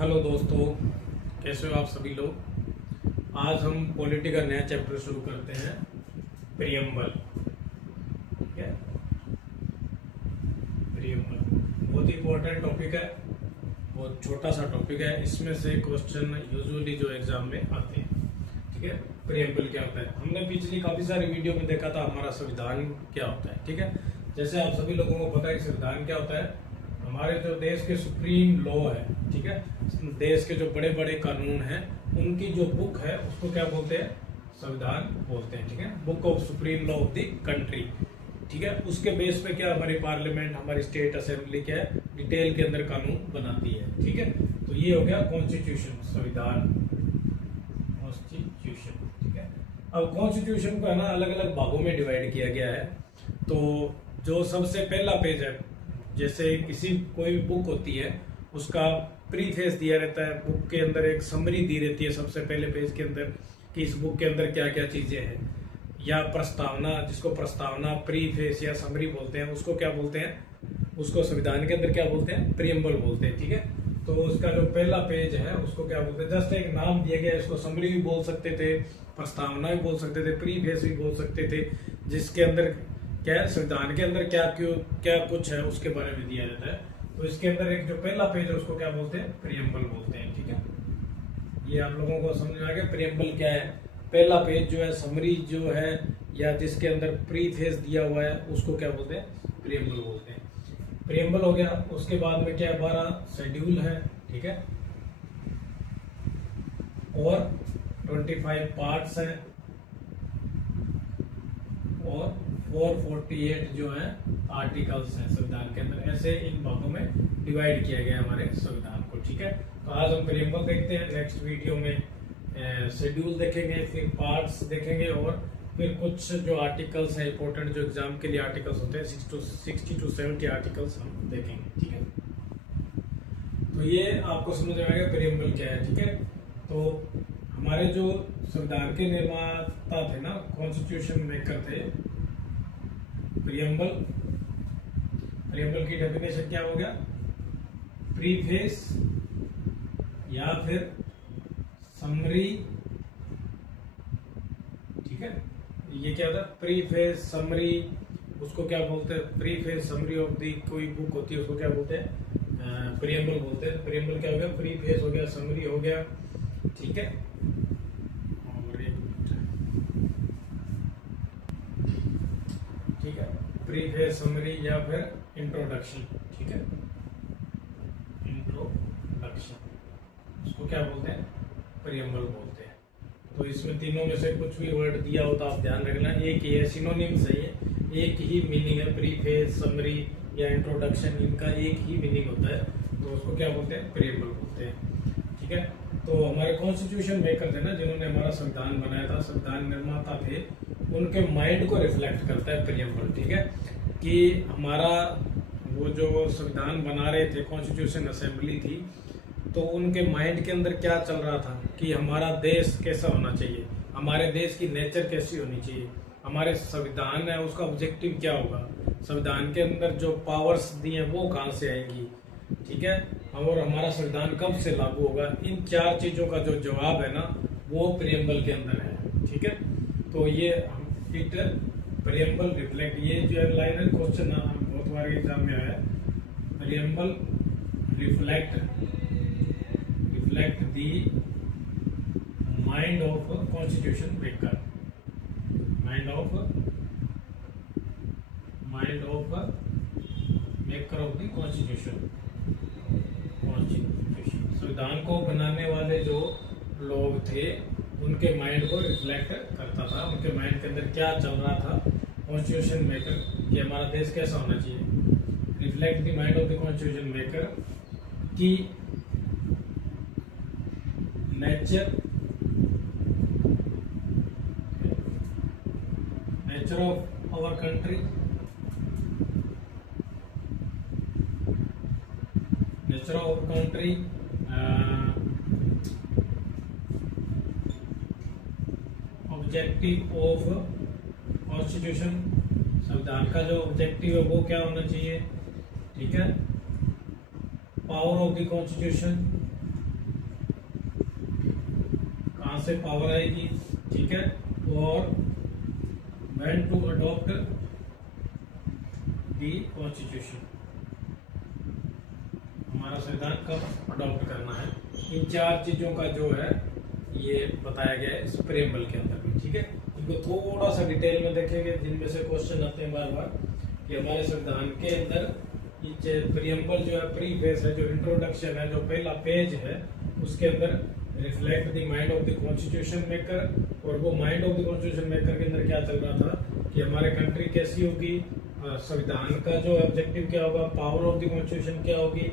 Hello दोस्तों, कैसे हो आप सभी लोग। आज हम पॉलिटी का नया चैप्टर शुरू करते हैं, प्रियम्बल। ठीक है, प्रियम्बल बहुत ही इंपॉर्टेंट टॉपिक है, बहुत छोटा सा टॉपिक है। इसमें से क्वेश्चन यूजुअली जो एग्जाम में आते हैं। ठीक है, प्रियम्बल क्या होता है, हमने पिछली काफी सारी वीडियो में देखा था हमारा संविधान क्या होता है। ठीक है, जैसे आप सभी लोगों को पता है कि संविधान क्या होता है, हमारे जो देश के सुप्रीम लॉ है। ठीक है, देश के जो बड़े बड़े कानून हैं उनकी जो बुक है उसको क्या बोलते हैं, संविधान बोलते हैं। ठीक है, book of supreme law of the country. ठीक है, उसके बेस पे क्या हमारी पार्लियामेंट, हमारी स्टेट असेंबली क्या है, डिटेल के अंदर कानून बनाती है। ठीक है, तो ये हो गया कॉन्स्टिट्यूशन, संविधान, कॉन्स्टिट्यूशन। ठीक है, अब कॉन्स्टिट्यूशन को है ना अलग अलग भागों में डिवाइड किया गया है। तो जो सबसे पहला पेज है, जैसे किसी कोई भी बुक होती है उसका प्रीफेस दिया रहता है, बुक के अंदर एक समरी दी रहती है सबसे पहले पेज के अंदर कि इस बुक के अंदर क्या क्या चीजें हैं, या प्रस्तावना, जिसको प्रस्तावना, प्रीफेस या समरी बोलते हैं, उसको क्या बोलते हैं, उसको संविधान के अंदर क्या बोलते हैं, प्रियम्बल बोलते हैं। ठीक है, तो उसका जो पहला पेज है उसको क्या बोलते हैं, जस्ट एक नाम दिया गया है, इसको समरी भी बोल सकते थे, प्रस्तावना भी बोल सकते थे, प्रीफेस भी बोल सकते थे, जिसके अंदर क्या है, संविधान के अंदर क्या कुछ है उसके बारे में दिया जाता है। तो इसके अंदर एक जो पहला पेज है उसको क्या बोलते हैं, प्रियम्बल बोलते हैं। ठीक है, ये आप लोगों को समझ में आ गया प्रियम्बल क्या है। पहला पेज जो है, समरी जो है, या जिसके अंदर प्रीफेस दिया हुआ है, उसको क्या बोलते हैं, प्रियम्बल बोलते हैं। प्रियम्बल हो गया, उसके बाद में क्या है, 12 शेड्यूल है। ठीक है, और 25 पार्ट्स हैं, और 448 जो है आर्टिकल्स हैं संविधान के अंदर। ऐसे इन भागों में डिवाइड किया गया हमारे संविधान को। ठीक है, तो आज हम प्रियम्बल देखते हैं, नेक्स्ट वीडियो में शेड्यूल देखेंगे, फिर पार्ट्स देखेंगे, और फिर कुछ जो आर्टिकल्स हैं इंपॉर्टेंट, जो एग्जाम के लिए आर्टिकल्स होते हैं, 60 to 70 आर्टिकल्स हम देखेंगे। ठीक है, तो ये आपको समझ में आएगा प्रियम्बल क्या है। ठीक है, तो हमारे जो संविधान के निर्माता थे ना, कॉन्स्टिट्यूशन मेकर थे, प्रियम्बल की डेफिनेशन क्या हो गया, प्रीफेस या फिर समरी। ठीक है, ये क्या था, प्रीफेस, समरी, उसको क्या बोलते हैं, प्रीफेस समरी ऑफ दी कोई बुक होती है उसको क्या बोलते हैं, प्रियम्बल बोलते हैं। प्रियम्बल क्या हो गया, प्रीफेस हो गया, समरी हो गया। ठीक है, और एक मिनट, ठीक है, प्रीफेस, समरी या फिर इंट्रोडक्शन। ठीक है, इंट्रोडक्शन, उसको क्या बोलते हैं, प्रियम्बल बोलते हैं। तो इसमें तीनों में से कुछ भी वर्ड दिया हो तो आप ध्यान रखना, एक ही है, सिनोनिम्स है, ये एक ही मीनिंग है, प्रीफेस, समरी या इंट्रोडक्शन, इनका एक ही मीनिंग होता है, तो उसको क्या बोलते हैं, प्रियम्बल बोलते हैं। ठीक है, तो हमारे कॉन्स्टिट्यूशन मेकर थे ना, जिन्होंने हमारा संविधान बनाया था, संविधान निर्माता थे, उनके माइंड को रिफ्लेक्ट करता है प्रियम्बल। ठीक है, कि हमारा वो जो संविधान बना रहे थे, कॉन्स्टिट्यूशन असेंबली थी, तो उनके माइंड के अंदर क्या चल रहा था कि हमारा देश कैसा होना चाहिए, हमारे देश की नेचर कैसी होनी चाहिए, हमारे संविधान है उसका ऑब्जेक्टिव क्या होगा, संविधान के अंदर जो पावर्स दी हैं वो कहाँ से आएंगी। ठीक है, और हमारा संविधान कब से लागू होगा, इन चार चीजों का जो जवाब है ना वो प्रियम्बल के अंदर है। ठीक है, तो ये इट प्रियम्बल रिफ्लेक्ट, ये जो लाइन है, क्वेश्चन बहुत बार एग्जाम में आया है, preamble reflect the mind of constitution maker, mind of maker of the constitution. संविधान को बनाने वाले जो लोग थे उनके माइंड को रिफ्लेक्ट करता था, उनके माइंड के अंदर क्या चल रहा था, कॉन्स्टिट्यूशन मेकर, कि हमारा देश कैसा होना चाहिए। Reflect the mind of the constitution maker की nature of our country, nature of country, objective of constitution, संविधान का जो ऑब्जेक्टिव है वो क्या होना चाहिए। ठीक है, पावर ऑफ द कॉन्स्टिट्यूशन, कहाँ से पावर आएगी, ठीक है। और when to adopt the constitution, हमारा संविधान कब अडॉप्ट करना है, इन 4 चीजों का जो है ये बताया गया है इस प्रेम्बल के अंदर भी, ठीक है। इनको थोड़ा सा डिटेल में देखेंगे, जिनमें से क्वेश्चन आते हैं बार बार कि हमारे संविधान के अंदर ये प्रीएम्बल जो है, प्रीफेस है, जो इंट्रोडक्शन है, जो पहला पेज है, उसके अंदर reflect the mind of the constitution maker, और वो mind of the constitution maker के अंदर क्या चल रहा था कि हमारे कंट्री कैसी होगी, संविधान का जो ऑब्जेक्टिव क्या होगा, पावर ऑफ द कॉन्स्टिट्यूशन क्या होगी,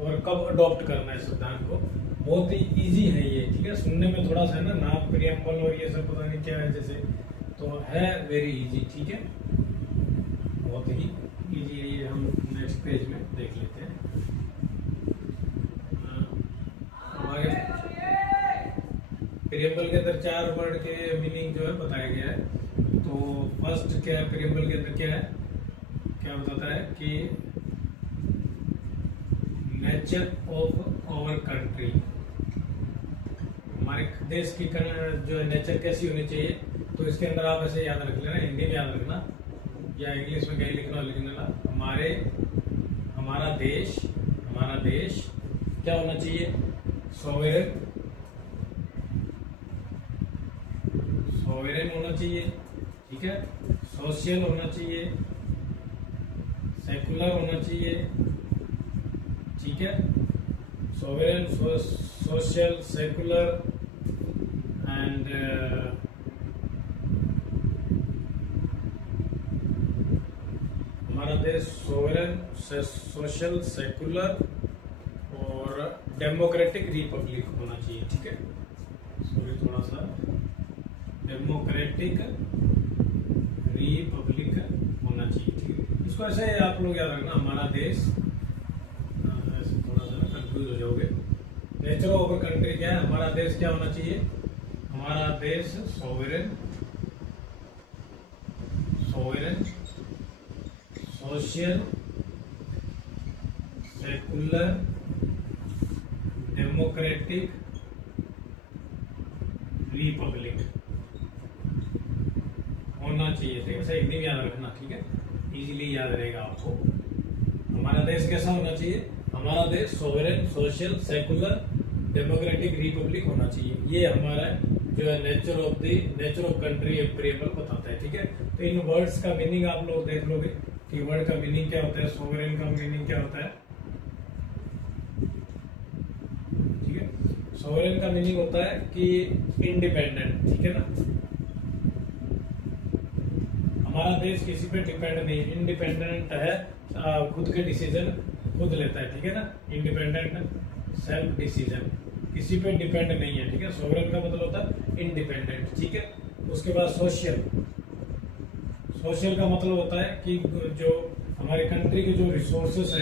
और कब अडॉप्ट करना है संविधान को। बहुत ही इजी है ये, ठीक है। सुनने में थोड़ा सा है ना, नाम प्रीएम्बल और ये सब पता नहीं क्या है जैसे, तो है वेरी इजी, ठीक है, बहुत ही इजी है ये। हम नेक्स्ट पेज में देख लेते हैं। हमारे प्रीएम्बल के अंदर 4 वर्ड के मीनिंग जो है बताया गया है। तो फर्स्ट क्या है, प्रीएम्बल के अंदर क्या है, क्या बताता है कि नेचर ऑफ आवर कंट्री, हमारे देश की जो है नेचर कैसी होनी चाहिए। तो इसके अंदर आप ऐसे याद रख लेना, हिंदी में याद रखना या इंग्लिश में कहीं लिखना लिखना, हमारा देश क्या होना चाहिए, सोवेरेन होना चाहिए, ठीक है, सोशल होना चाहिए, सेकुलर होना चाहिए, ठीक है, सोवेरेन, सोशल, सेकुलर एंड हमारा देश सोवेरेन, सोशल, सेकुलर और डेमोक्रेटिक रिपब्लिक होना चाहिए, ठीक है। सॉरी थोड़ा सा, डेमोक्रेटिक रिपब्लिक होना चाहिए, ठीक है। इसको ऐसे आप लोग याद रखना, हमारा देश, ऐसे थोड़ा सा कंफ्यूज हो जाओगे। नेचर ऑफ कंट्री क्या है, हमारा देश क्या होना चाहिए, हमारा देश सोवेरेन, सोशल, सेकुलर, डेमोक्रेटिक, रिपब्लिक होना चाहिए, ठीक है। हिंदी में याद रखना, ठीक है, इजीली याद रहेगा आपको। हमारा देश कैसा होना चाहिए, हमारा देश sovereign, social, secular, democratic, Republic होना चाहिए। ये हमारा जो है नेचर ऑफ कंट्री प्रीएम्बल बताता है, ठीक है। तो इन वर्ड्स का मीनिंग आप लोग देख लोगे कि वर्ड का मीनिंग क्या होता है, सोवरेन का मीनिंग क्या होता है, ठीक है। सोवरेन का मीनिंग होता है कि इंडिपेंडेंट, ठीक है ना, हमारा देश किसी पे डिपेंड नहीं, इंडिपेंडेंट है, खुद के डिसीजन खुद लेता है, ठीक है ना, इंडिपेंडेंट सेल्फ डिसीजन, किसी पे डिपेंड नहीं है, ठीक है। सोवरेन का मतलब होता है इंडिपेंडेंट, ठीक है। उसके बाद सोशल का मतलब होता है कि जो हमारे कंट्री के जो रिसोर्सेस है,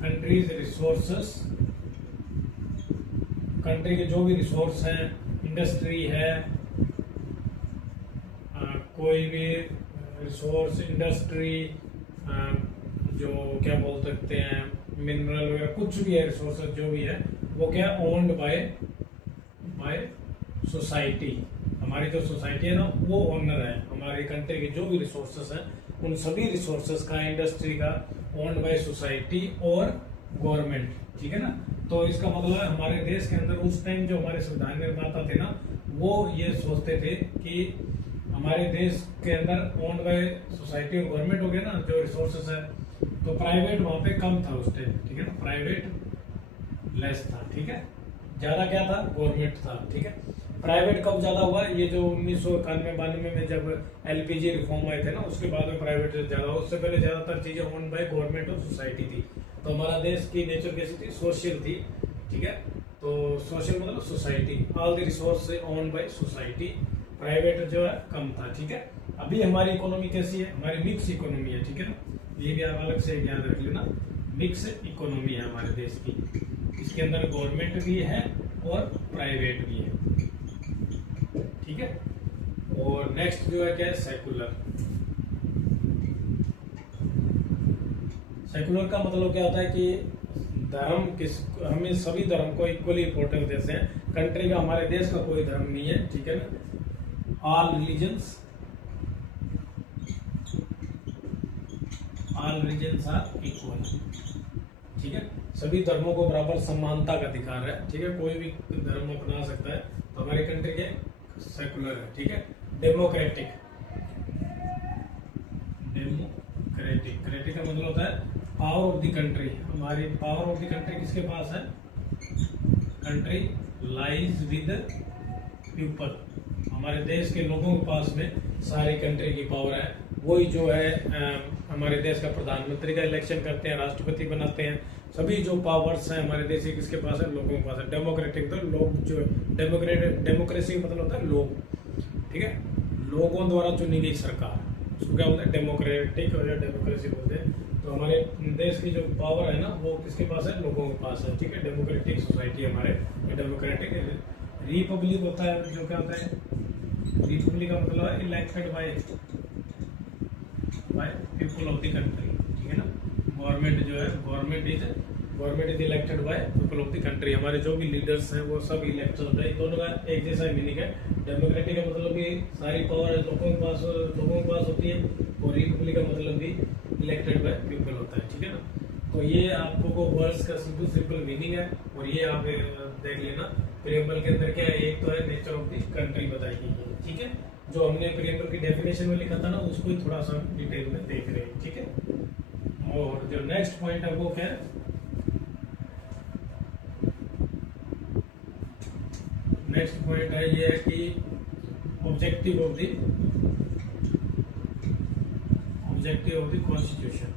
कंट्रीज रिसोर्सेस, कंट्री के जो भी रिसोर्स हैं, इंडस्ट्री है, कोई भी रिसोर्स, इंडस्ट्री, जो क्या बोल सकते हैं, मिनरल वगैरह, कुछ भी है, रिसोर्सेज जो भी है, वो क्या ओन्ड बाय सोसाइटी। हमारी जो सोसाइटी है ना, वो ओनर है हमारी कंट्री के जो भी रिसोर्सेस हैं, उन सभी रिसोर्सेस का, इंडस्ट्री का ओन्ड बाय सोसाइटी और गवर्नमेंट, ठीक है ना। तो इसका मतलब है हमारे देश के अंदर उस टाइम जो हमारे संविधान निर्माता थे ना, वो ये सोचते थे कि हमारे देश के अंदर ओन्ड बाय सोसाइटी और गवर्नमेंट हो गया ना जो रिसोर्सेस है, तो प्राइवेट वहां पे कम था उस टाइम, ठीक है ना, प्राइवेट लेस था, ठीक है, ज्यादा क्या था, गवर्नमेंट था, ठीक है। प्राइवेट कब ज्यादा हुआ, ये जो 1991-92 में जब एलपीजी रिफॉर्म आए थे ना, उसके बाद में प्राइवेट ज्यादा हुआ। उससे पहले ज्यादातर चीजें ओन बाय गवर्नमेंट और सोसाइटी थी। तो हमारा देश की नेचर कैसी थी, सोशल थी, ठीक है। तो सोशल मतलब society, all the resource own by society, private जो है कम था, ठीक है। अभी हमारी इकोनॉमी कैसी है, हमारी मिक्स इकोनॉमी है, ठीक है ना, ये भी आप अलग से याद रख लेना, मिक्स इकोनॉमी है हमारे देश की। इसके अंदर गवर्नमेंट भी है और प्राइवेट भी है, ठीक है। और नेक्स्ट जो है क्या है, सेकुलर। सेकुलर का मतलब क्या होता है कि धर्म हमें सभी धर्म को इक्वली इम्पोर्टेंस देते हैं। कंट्री का, हमारे देश का कोई धर्म नहीं है, ठीक है ना। ऑल रिलीजन्स आर इक्वल, ठीक है। सभी धर्मों को बराबर समानता का अधिकार है, ठीक है। कोई भी धर्म अपना सकता है। तो हमारी कंट्री के सेकुलर है, ठीक है। डेमोक्रेटिक का मतलब होता है पावर ऑफ द कंट्री। हमारी पावर ऑफ द कंट्री किसके पास है? Country lies with people. हमारे देश के लोगों के पास में सारी कंट्री की पावर है। वही जो है हमारे देश का प्रधानमंत्री का इलेक्शन करते हैं, राष्ट्रपति बनाते हैं। सभी जो पावर्स हैं हमारे देश के किसके पास है? लोगों के पास है। डेमोक्रेटिक तो लोग जो डेमोक्रेसी का मतलब होता है लोग, ठीक है। लोगों द्वारा चुनी गई सरकार, उसको क्या बोलते हैं? डेमोक्रेटिक और डेमोक्रेसी बोलते हैं। तो हमारे देश की जो पावर है ना वो किसके पास है? लोगों के पास है, ठीक है। डेमोक्रेटिक सोसाइटी हमारे डेमोक्रेटिक। रिपब्लिक होता है, जो क्या होता है? रिपब्लिक का मतलब है elected by people of the country, ठीक है ना। गवर्नमेंट जो है, government is elected by people of the country. हमारे जो भी लीडर्स हैं वो सब इलेक्ट होते हैं। दोनों का एक जैसा मीनिंग है। डेमोक्रेटिक का मतलब कि सारी पावर लोगों के पास होती है, और रिपब्लिक का मतलब भी इलेक्टेड बाय पीपल होता है, ठीक है ना। तो ये आपको वर्ड्स का सिंपल मीनिंग है, और ये आप देख लेना। प्रियम्बल के अंदर क्या है? एक तो है नेचर ऑफ द कंट्री बताई गई है, ठीक है। जो हमने प्रियम्बल की डेफिनेशन में लिखा था ना, उसको ही थोड़ा सा डिटेल में देख रहे हैं, ठीक है। और जो नेक्स्ट पॉइंट है वो क्या है? नेक्स्ट पॉइंट है ये है कि ऑब्जेक्टिव ऑफ द कॉन्स्टिट्यूशन।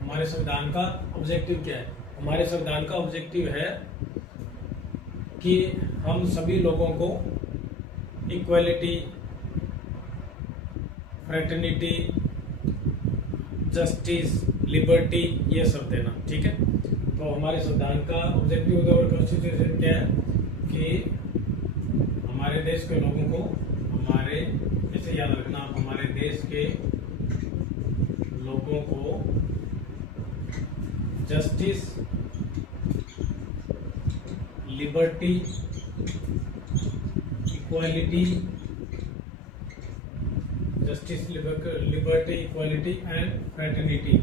हमारे संविधान का ऑब्जेक्टिव क्या है? हमारे संविधान का ऑब्जेक्टिव है कि हम सभी लोगों को इक्वालिटी, फ्रेटर्निटी, जस्टिस, लिबर्टी, ये सब देना, ठीक है। तो हमारे संविधान का ऑब्जेक्टिव और कॉन्स्टिट्यूशन क्या है? कि हमारे देश के लोगों को, हमारे इसे याद रखना, हमारे देश के लोगों को justice, liberty, equality, liberty, equality and fraternity,